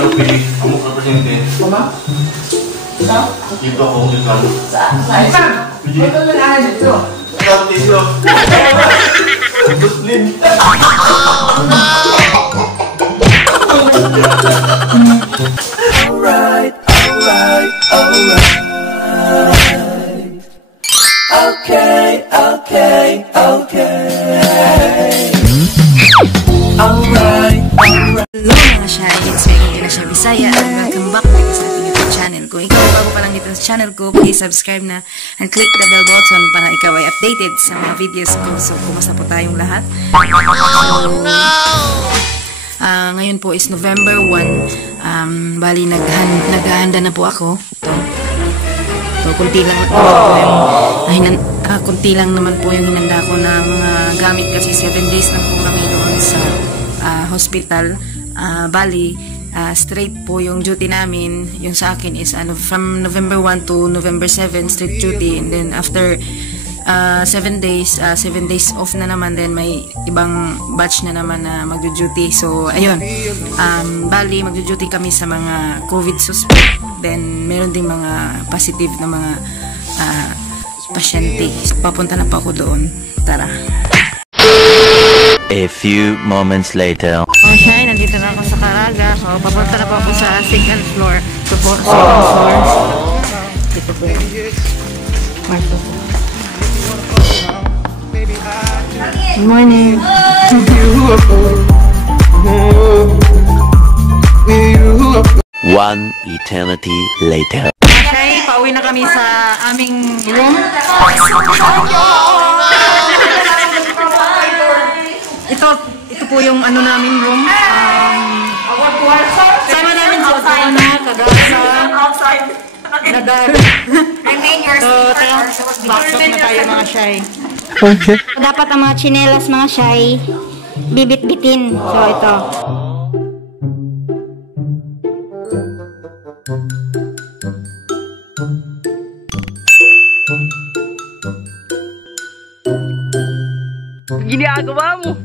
Kano pili? Amo ka presidente. Mama? Dito ako, dito. Saan? Dito mo na dito. Saan dito? Muslim. Alright. Okay. Alright. Hello mga Shay, it's me, Jonashay, Bisaya, and welcome back to sa ating YouTube channel. Kung ikaw ay bago pa lang dito sa channel ko, please subscribe na and click the bell button para ikaw ay updated sa mga videos ko. So, kumusta po tayong lahat? Ngayon po is November 1. Bali, naghahanda na po ako. Ito, kunti lang naman po yung hinanda ko na mga gamit kasi 7 days lang po kami doon sa hospital. Bali, straight po yung duty namin. Yung sa akin is from November 1 to November 7 straight duty, and then after 7 days off na naman, then may ibang batch na naman na magdu-duty. So ayun, bali magdu-duty kami sa mga COVID suspect, then meron ding mga positive na mga pasyente. Papunta na pa ako doon. Tara. A few moments later. Okay, nandito na ako sa Caraga. So, papunta na po ako sa second floor. Ito po, second floor. Dito po. Marto po. Good morning. One eternity later. Okay, pauwi na kami sa aming room. Ito po yung ano namin room. Sama namin sa Ana, Kagasa, Nagar. So, backstop na tayo mga Shay. Okay. Dapat ang mga tsinelas mga Shay bibit-bitin. So, ito. Ginagawa mo.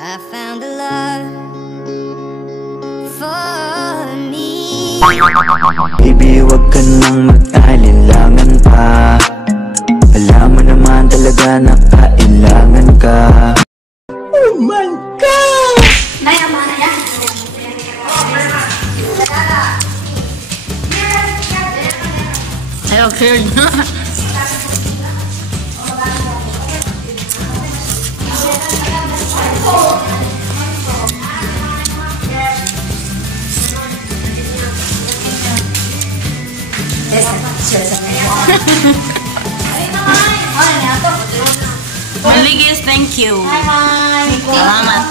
I found a love for me. Baby, wag ka nang mag-alinlangan pa. Alam mo naman talaga na kailangan ka. Oh my God! Ay, okay na. Maligis, thank you. Salamat.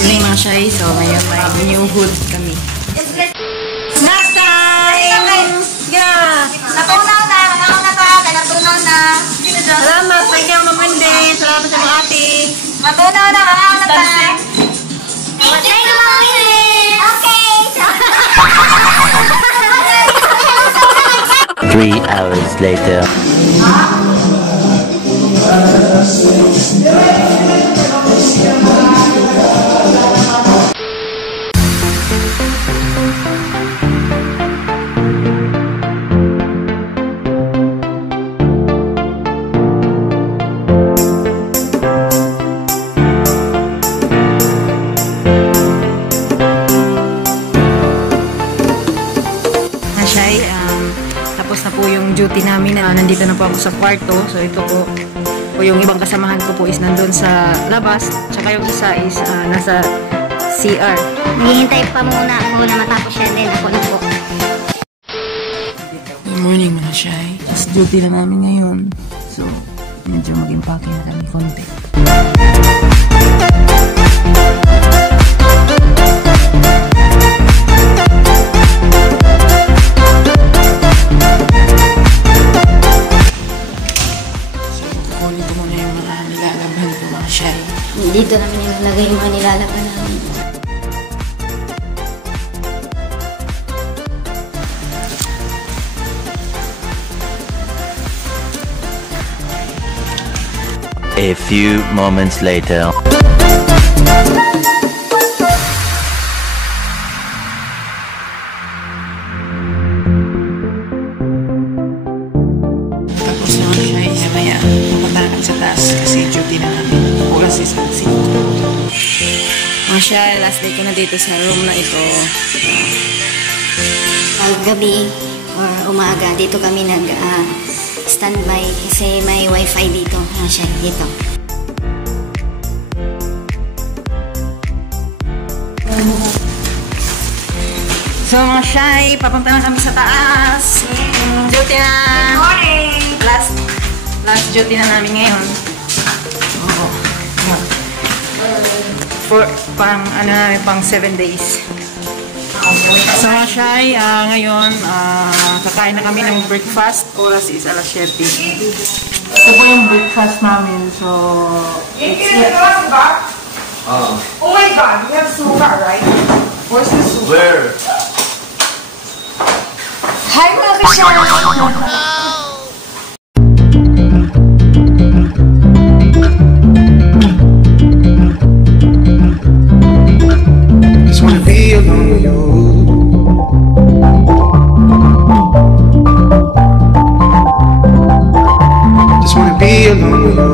Ini mga Shay, so ngayon may new hood kami. Snack time! Yeah! Natunaw na, natunaw na. Salamat, thank you Ma'am Wendy. Salamat sa mga ate. Natunaw na, Thank you, Mom. Okay. 3 hours later. Tapos na po yung duty namin. Nandito na po ako sa kwarto. So ito po yung ibang kasamahan ko po is nandun sa labas. Tsaka yung isa is nasa CR. Naghihintay pa muna ako na matapos yan din. Ako na po. Good morning mga Shay. Tapos duty na namin ngayon. So medyo mag-impake na kami konti. Dito namin nilalagay yung mga nilalaban namin. A few moments later. Tapos naman siya mamaya pupunta namin sa taas kasi duty na namin. Oras is 5. Mga siya, last day ko na dito sa room na ito. Gabi or umaga, dito kami standby kasi may wifi dito. Siya, dito. So mga shy, papunta na kami sa taas. Duty na. Good morning! Last duty na namin ngayon. For pang 7 days. So mga shy, ngayon kakain na kami ng breakfast. Oras is 7:00. Ito po yung breakfast namin. So it's it. Oh my god, we have sugar, right? Where's the sugar? Where? Hi, mga kasya! Just wanna be alone with you. Just wanna be alone with you.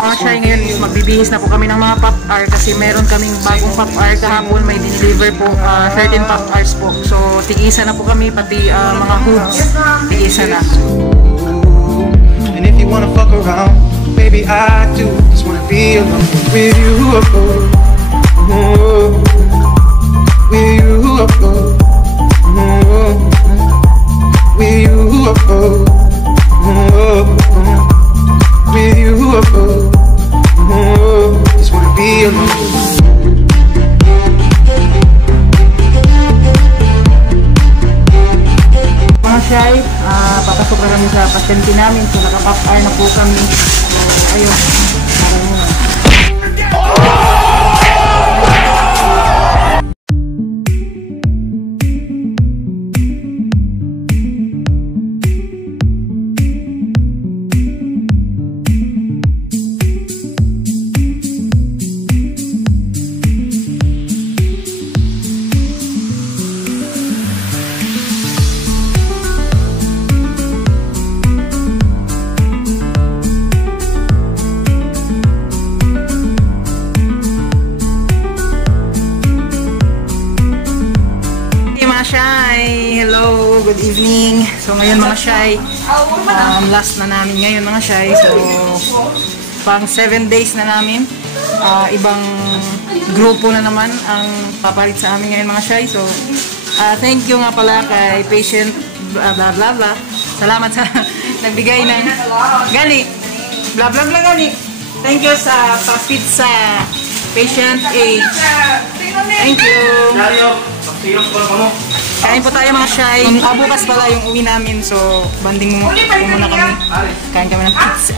Mga shy, ngayon is magbibihis na po kami ng mga pop art kasi meron kaming bagong pop art kahapon. May diniliver po 13 pop arts po. So tigisa na po kami, pati mga hoods tigisa na. And if you wanna fuck around, baby I do. Just wanna be alone with you. With you. With you. With you. Just wanna be alone. Mga shy, papasok na kami sa pasyente namin. So nakapop art na po kami. So ayun, parang muna. Shy, hello, good evening. So ngayon mga shy, last na namin ngayon mga shy. So pang 7 days na namin. Ibang grupo na naman ang papalit sa amin ngayon mga shy. So thank you nga pala kay patient blah blah blah blah. Salamat sa nagbigay ng gani blah blah blah gani. Thank you sa pizza patient A. Thank you. Kain po tayo mga shy. Bukas pala yung uwi namin. So banding muna kami. Kain kami ng pizza.